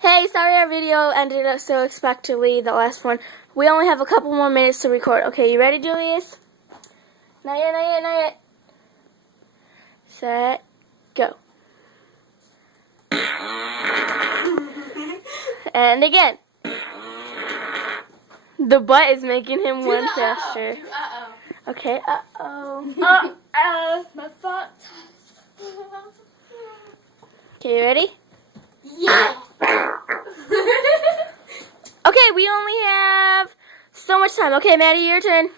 Hey, sorry our video ended up so unexpectedly, the last one. We only have a couple more minutes to record. Okay, you ready, Julius? Not yet, not yet, not yet. Set, go. And again. The butt is making him one faster. Uh-oh. Okay, uh-oh. Uh-oh. My fault. Okay, you ready? Yeah. Okay, we only have so much time. Okay, Maddie, your turn.